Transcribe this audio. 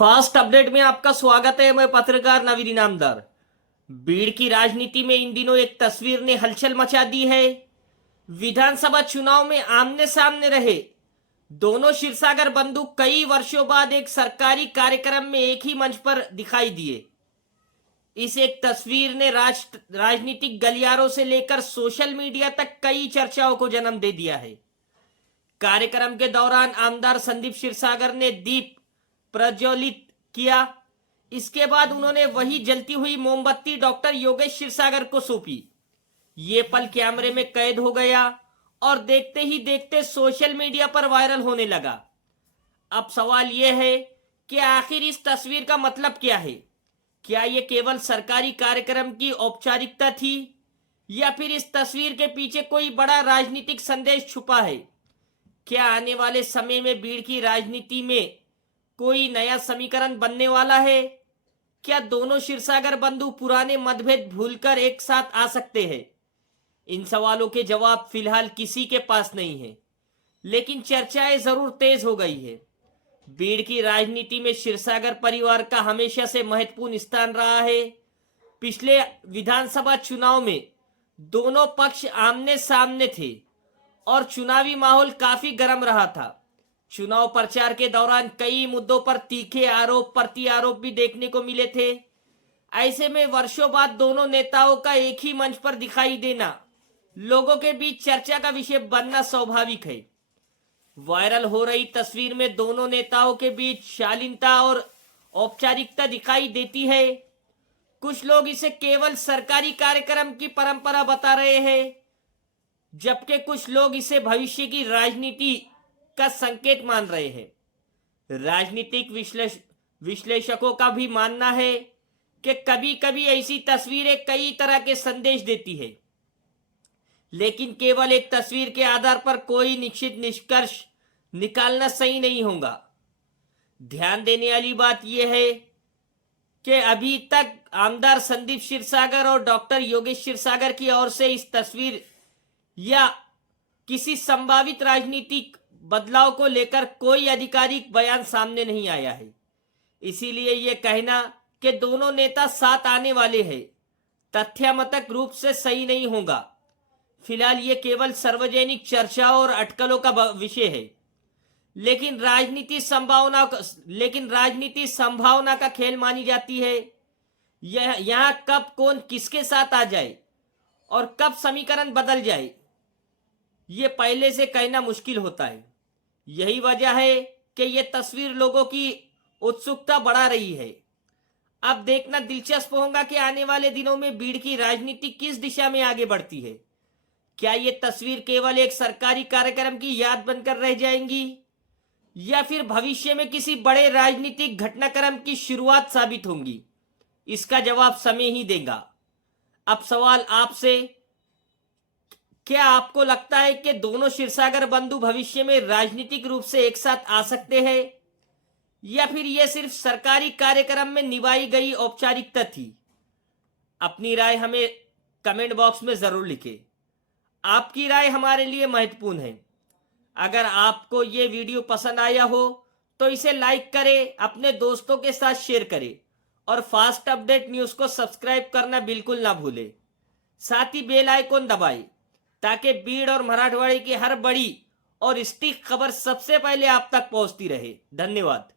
Fast update में आपका स्वागत है। मैं पत्रकार नवीन इनामदार। बीड़ की राजनीति में इन दिनों एक तस्वीर ने हलचल मचा दी है। विधानसभा चुनाव में आमने सामने रहे दोनों क्षीरसागर बंधु कई वर्षों बाद एक सरकारी कार्यक्रम में एक ही मंच पर दिखाई दिए। इस एक तस्वीर ने राजनीतिक गलियारों से लेकर सोशल मीडिया तक कई चर्चाओं को जन्म दे दिया है। कार्यक्रम के दौरान आमदार संदीप क्षीरसागर ने दीप प्रज्वलित किया। इसके बाद उन्होंने वही जलती हुई मोमबत्ती डॉक्टर योगेश क्षीरसागर को सौंपी। ये पल कैमरे में कैद हो गया और देखते ही देखते सोशल मीडिया पर वायरल होने लगा। अब सवाल यह है कि आखिर इस तस्वीर का मतलब क्या है? क्या यह केवल सरकारी कार्यक्रम की औपचारिकता थी या फिर इस तस्वीर के पीछे कोई बड़ा राजनीतिक संदेश छुपा है? क्या आने वाले समय में बीड़ की राजनीति में कोई नया समीकरण बनने वाला है? क्या दोनों क्षीरसागर बंधु पुराने मतभेद भूलकर एक साथ आ सकते हैं? इन सवालों के जवाब फिलहाल किसी के पास नहीं है, लेकिन चर्चाएं जरूर तेज हो गई है। बीड़ की राजनीति में क्षीरसागर परिवार का हमेशा से महत्वपूर्ण स्थान रहा है। पिछले विधानसभा चुनाव में दोनों पक्ष आमने सामने थे और चुनावी माहौल काफी गर्म रहा था। चुनाव प्रचार के दौरान कई मुद्दों पर तीखे आरोप प्रति आरोप भी देखने को मिले थे। ऐसे में वर्षों बाद दोनों नेताओं का एक ही मंच पर दिखाई देना लोगों के बीच चर्चा का विषय बनना स्वाभाविक है। वायरल हो रही तस्वीर में दोनों नेताओं के बीच शालीनता और औपचारिकता दिखाई देती है। कुछ लोग इसे केवल सरकारी कार्यक्रम की परंपरा बता रहे हैं, जबकि कुछ लोग इसे भविष्य की राजनीति का संकेत मान रहे हैं। राजनीतिक विश्लेषकों का भी मानना है कि कभी कभी ऐसी तस्वीरें कई तरह के संदेश देती है, लेकिन केवल एक तस्वीर के आधार पर कोई निश्चित निष्कर्ष निकालना सही नहीं होगा। ध्यान देने वाली बात यह है कि अभी तक आमदार संदीप क्षीरसागर और डॉक्टर योगेश क्षीरसागर की ओर से इस तस्वीर या किसी संभावित राजनीतिक बदलाव को लेकर कोई आधिकारिक बयान सामने नहीं आया है। इसीलिए यह कहना कि दोनों नेता साथ आने वाले हैं तथ्यात्मक रूप से सही नहीं होगा। फिलहाल यह केवल सार्वजनिक चर्चाओं और अटकलों का विषय है, लेकिन राजनीति संभावना का खेल मानी जाती है। यहां कब कौन किसके साथ आ जाए और कब समीकरण बदल जाए, ये पहले से कहना मुश्किल होता है। यही वजह है कि यह तस्वीर लोगों की उत्सुकता बढ़ा रही है। अब देखना दिलचस्प होगा कि आने वाले दिनों में बीड़ की राजनीति किस दिशा में आगे बढ़ती है। क्या यह तस्वीर केवल एक सरकारी कार्यक्रम की याद बनकर रह जाएंगी या फिर भविष्य में किसी बड़े राजनीतिक घटनाक्रम की शुरुआत साबित होंगी? इसका जवाब समय ही देगा। अब सवाल आपसे, क्या आपको लगता है कि दोनों क्षीरसागर बंधु भविष्य में राजनीतिक रूप से एक साथ आ सकते हैं या फिर यह सिर्फ सरकारी कार्यक्रम में निभाई गई औपचारिकता थी? अपनी राय हमें कमेंट बॉक्स में जरूर लिखें। आपकी राय हमारे लिए महत्वपूर्ण है। अगर आपको यह वीडियो पसंद आया हो तो इसे लाइक करें, अपने दोस्तों के साथ शेयर करें और फास्ट अपडेट न्यूज को सब्सक्राइब करना बिल्कुल ना भूलें। साथ ही बेल आइकन दबाएं ताकि बीड़ और मराठवाड़े की हर बड़ी और सटीक खबर सबसे पहले आप तक पहुंचती रहे। धन्यवाद।